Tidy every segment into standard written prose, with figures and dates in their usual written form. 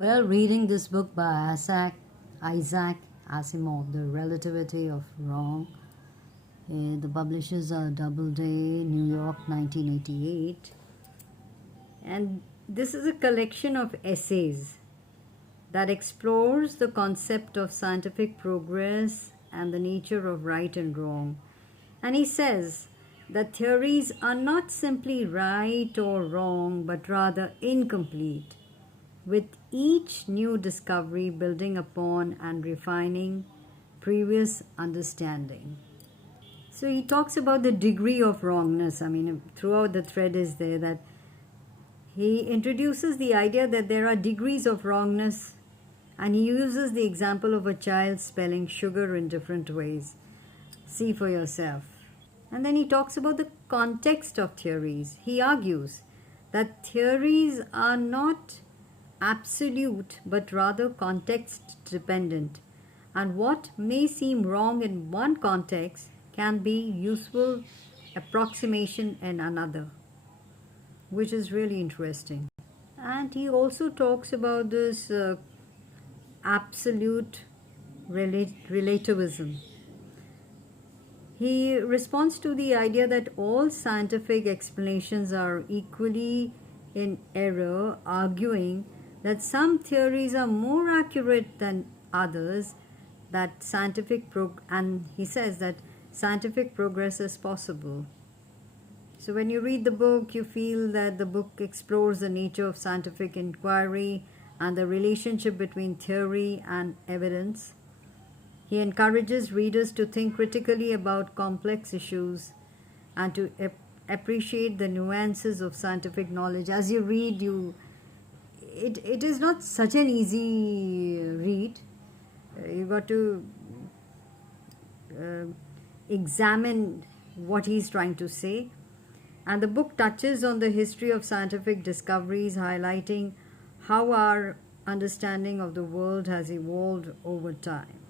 Well, reading this book by Isaac Asimov, The Relativity of Wrong. The publishers are Doubleday, New York, 1988. And this is a collection of essays that explores the concept of scientific progress and the nature of right and wrong. And he says that theories are not simply right or wrong, but rather incomplete, with each new discovery building upon and refining previous understanding. So he talks about the degree of wrongness. I mean, throughout the thread is there that he introduces the idea that there are degrees of wrongness, and he uses the example of a child spelling sugar in different ways. See for yourself. And then he talks about the context of theories. He argues that theories are not absolute but rather context dependent, and what may seem wrong in one context can be useful approximation in another, which is really interesting. And he also talks about this absolute relativism. He responds to the idea that all scientific explanations are equally in error, arguing that some theories are more accurate than others, and he says that scientific progress is possible. So when you read the book, you feel that the book explores the nature of scientific inquiry and the relationship between theory and evidence. He encourages readers to think critically about complex issues and to appreciate the nuances of scientific knowledge. As you read, it is not such an easy read. You got to examine what he's trying to say. And the book touches on the history of scientific discoveries, highlighting how our understanding of the world has evolved over time.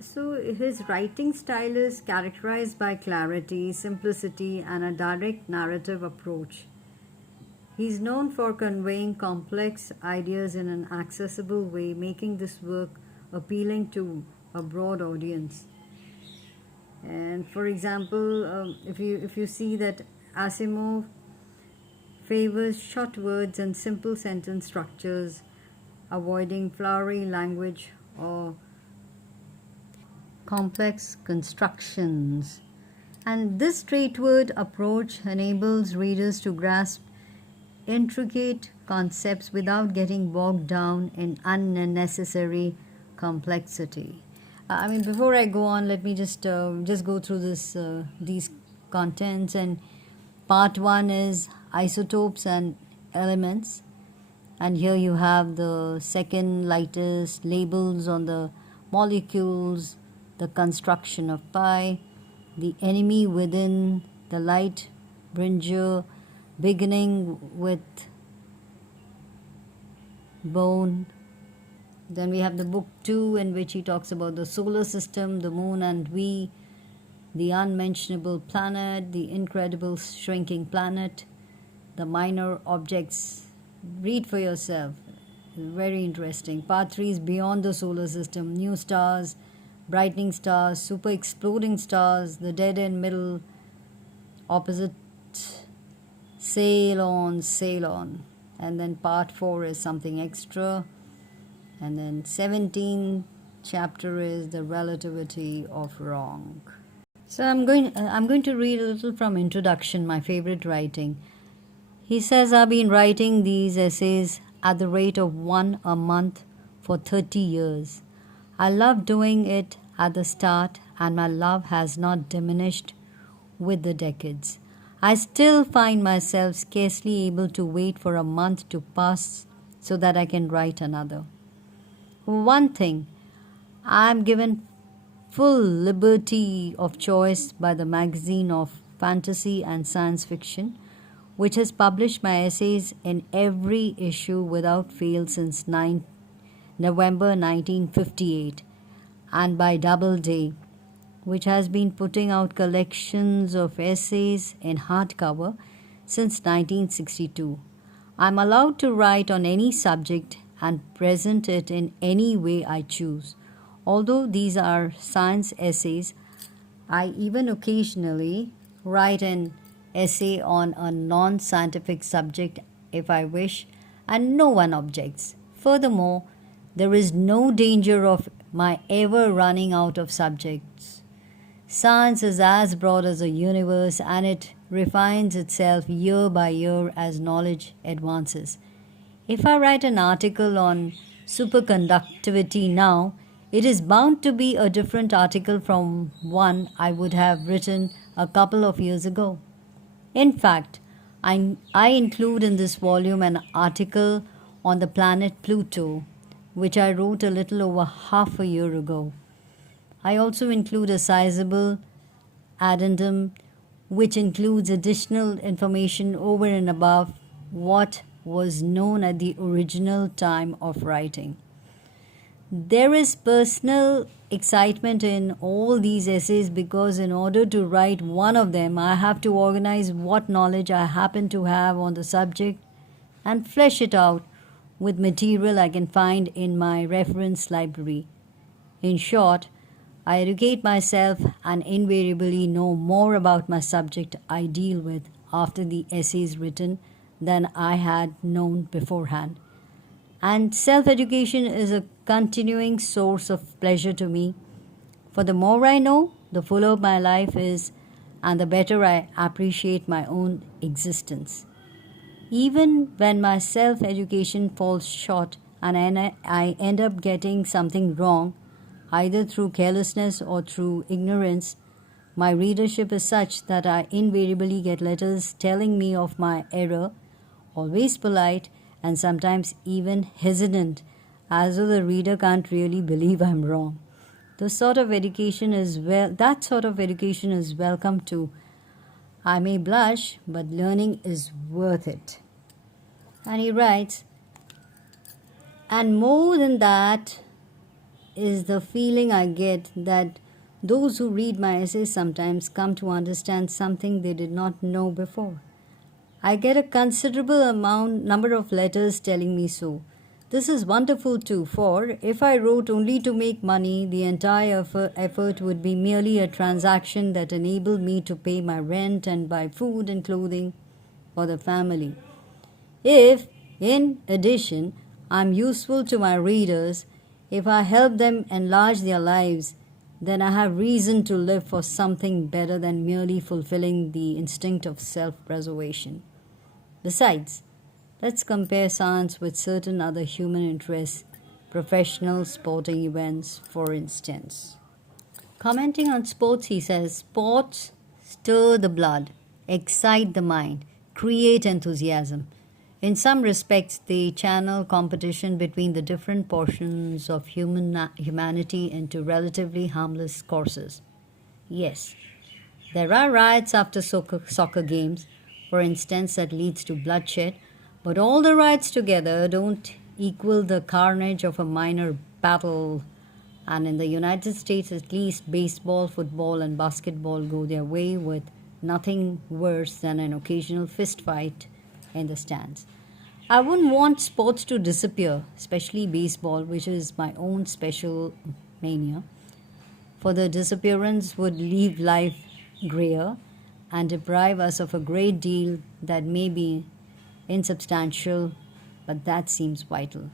So his writing style is characterized by clarity, simplicity, and a direct narrative approach. He's known for conveying complex ideas in an accessible way, making this work appealing to a broad audience. And for example, if you see that Asimov favors short words and simple sentence structures, avoiding flowery language or complex constructions. And this straightforward approach enables readers to grasp intricate concepts without getting bogged down in unnecessary complexity. I mean, before I go on, let me just go through these contents. And part one is isotopes and elements. And here you have the second lightest labels on the molecules, the construction of pi, the enemy within, the light bringer, beginning with bone. Then we have the book 2, in which he talks about the solar system, the moon and we, the unmentionable planet, the incredible shrinking planet, the minor objects. Read for yourself. Very interesting. Part 3 is beyond the solar system, new stars, brightening stars, super exploding stars, the dead end middle, opposite, sail on, sail on. And then part 4 is something extra. And then 17th chapter is the relativity of wrong. So I'm going to read a little from introduction, my favorite writing. He says, I've been writing these essays at the rate of one a month for 30 years. I loved doing it at the start, and my love has not diminished with the decades. I still find myself scarcely able to wait for a month to pass so that I can write another. One thing, I am given full liberty of choice by the magazine of fantasy and science fiction, which has published my essays in every issue without fail since November 1958, and by Doubleday, which has been putting out collections of essays in hardcover since 1962. I'm allowed to write on any subject and present it in any way I choose. Although these are science essays, I even occasionally write an essay on a non scientific subject if I wish, and no one objects. Furthermore, there is no danger of my ever running out of subjects. Science is as broad as the universe and it refines itself year by year as knowledge advances. If I write an article on superconductivity now, it is bound to be a different article from one I would have written a couple of years ago. In fact, I include in this volume an article on the planet Pluto, which I wrote a little over half a year ago. I also include a sizable addendum which includes additional information over and above what was known at the original time of writing. There is personal excitement in all these essays because, in order to write one of them, I have to organize what knowledge I happen to have on the subject and flesh it out with material I can find in my reference library. In short, I educate myself and invariably know more about my subject I deal with after the essay is written than I had known beforehand. And self education is a continuing source of pleasure to me. For the more I know, the fuller my life is, and the better I appreciate my own existence. Even when my self education falls short and I end up getting something wrong, either through carelessness or through ignorance, my readership is such that I invariably get letters telling me of my error, always polite and sometimes even hesitant, as though the reader can't really believe I'm wrong. That sort of education is welcome too. I may blush, but learning is worth it. And he writes, and more than that is the feeling I get that those who read my essays sometimes come to understand something they did not know before. I get a considerable number of letters telling me so. This is wonderful too, for if I wrote only to make money, the entire effort would be merely a transaction that enabled me to pay my rent and buy food and clothing for the family. If, in addition, I'm useful to my readers, if I help them enlarge their lives, then I have reason to live for something better than merely fulfilling the instinct of self-preservation. Besides, let's compare science with certain other human interests, professional sporting events, for instance. Commenting on sports, he says, sports stir the blood, excite the mind, create enthusiasm. In some respects, they channel competition between the different portions of humanity into relatively harmless courses. Yes, there are riots after soccer games, for instance, that leads to bloodshed, but all the riots together don't equal the carnage of a minor battle. And in the United States, at least, baseball, football, and basketball go their way with nothing worse than an occasional fist fight in the stands. I wouldn't want sports to disappear, especially baseball, which is my own special mania, for the disappearance would leave life grayer and deprive us of a great deal that may be insubstantial, but that seems vital.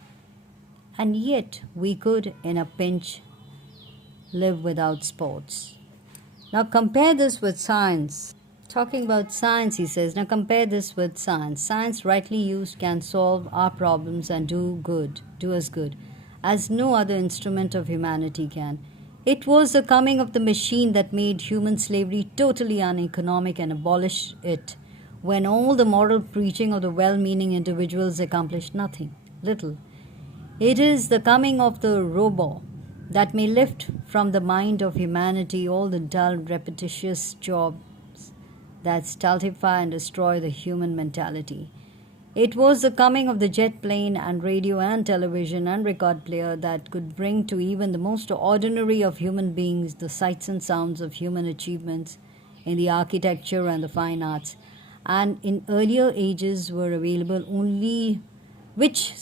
And yet, we could, in a pinch, live without sports. Now, compare this with science. Talking about science, he says, now compare this with science. Science, rightly used, can solve our problems and do us good, as no other instrument of humanity can. It was the coming of the machine that made human slavery totally uneconomic and abolished it, when all the moral preaching of the well-meaning individuals accomplished nothing, little. It is the coming of the robot that may lift from the mind of humanity all the dull, repetitious jobs that stultify and destroy the human mentality. It was the coming of the jet plane and radio and television and record player that could bring to even the most ordinary of human beings the sights and sounds of human achievements in the architecture and the fine arts, and in earlier ages were available only which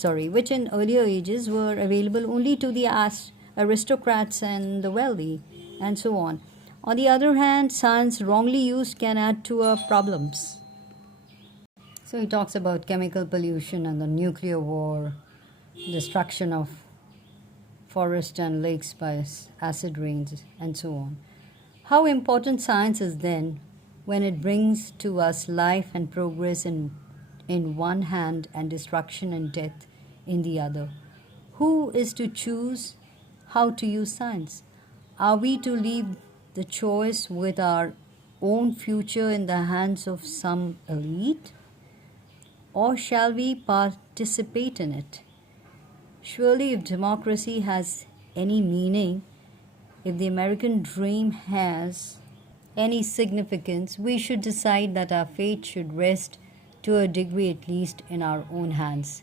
in earlier ages were available only to the aristocrats and the wealthy, and so on. On the other hand, science wrongly used can add to our problems. So he talks about chemical pollution and the nuclear war, destruction of forests and lakes by acid rains, and so on. How important science is then when it brings to us life and progress in one hand and destruction and death in the other. Who is to choose how to use science? Are we to leave the choice with our own future in the hands of some elite? Or shall we participate in it? Surely, if democracy has any meaning, if the American dream has any significance, we should decide that our fate should rest, to a degree at least, in our own hands.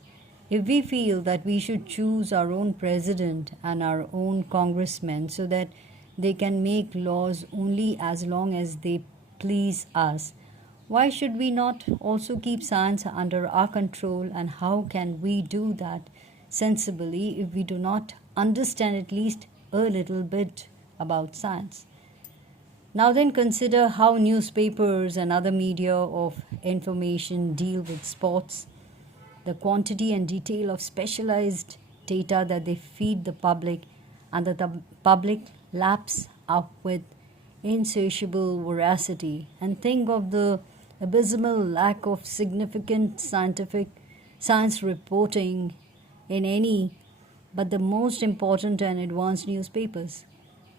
If we feel that we should choose our own president and our own congressmen so that they can make laws only as long as they please us, why should we not also keep science under our control, and how can we do that sensibly if we do not understand at least a little bit about science? Now then, consider how newspapers and other media of information deal with sports, the quantity and detail of specialized data that they feed the public, and that the public laps up with insatiable voracity. And think of the abysmal lack of significant science reporting in any but the most important and advanced newspapers.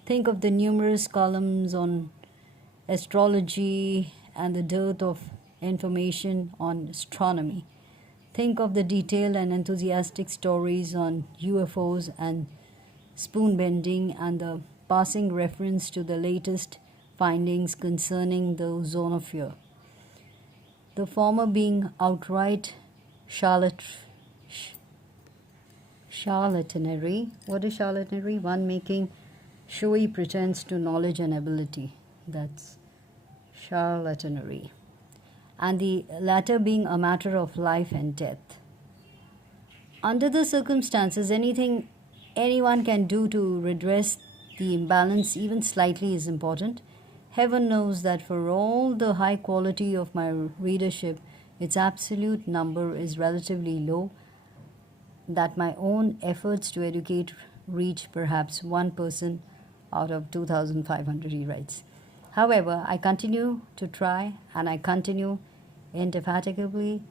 Think of the numerous columns on astrology and the dearth of information on astronomy. Think of the detailed and enthusiastic stories on UFOs and spoon bending, and the passing reference to the latest findings concerning the ozone, the former being outright charlatanary. What is charlatanary? One making showy pretense to knowledge and ability. That's charlatanary. And the latter being a matter of life and death. Under the circumstances, anything anyone can do to redress the imbalance, even slightly, is important. Heaven knows that for all the high quality of my readership, its absolute number is relatively low, that my own efforts to educate reach perhaps one person out of 2,500, he writes. However, I continue to try, and I continue indefatigably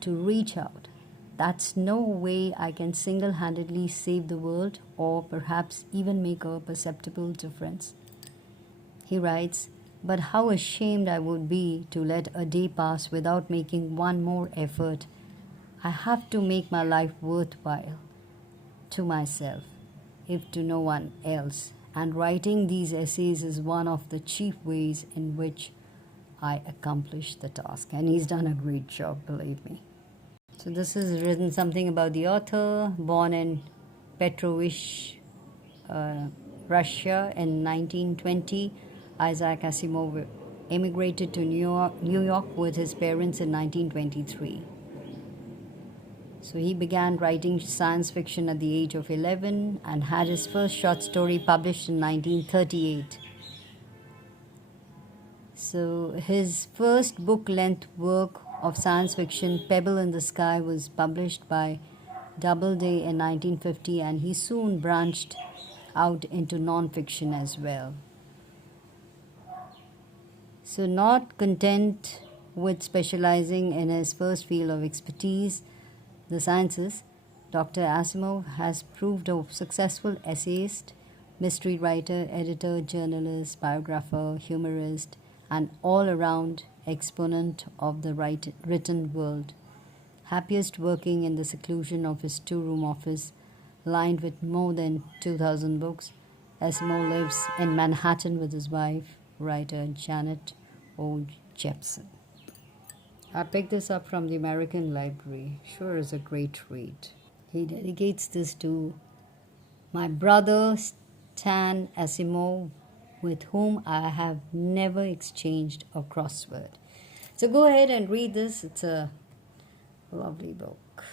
to reach out. That's no way I can single-handedly save the world, or perhaps even make a perceptible difference. He writes, but how ashamed I would be to let a day pass without making one more effort. I have to make my life worthwhile to myself, if to no one else. And writing these essays is one of the chief ways in which I accomplish the task. And he's done a great job, believe me. So this is written something about the author, born in Petrovich, Russia in 1920. Isaac Asimov emigrated to New York with his parents in 1923. So he began writing science fiction at the age of 11 and had his first short story published in 1938. So his first book-length work of science fiction, Pebble in the Sky, was published by Doubleday in 1950, and he soon branched out into non-fiction as well. So not content with specializing in his first field of expertise, the sciences, Dr. Asimov has proved a successful essayist, mystery writer, editor, journalist, biographer, humorist, and all-around exponent of the written world. Happiest working in the seclusion of his two-room office, lined with more than 2,000 books, Asimov lives in Manhattan with his wife, writer Janet O. Jepson. I picked this up from the American Library. Sure is a great read. He dedicates this to my brother Stan Asimov, with whom I have never exchanged a crossword. So go ahead and read this. It's a lovely book.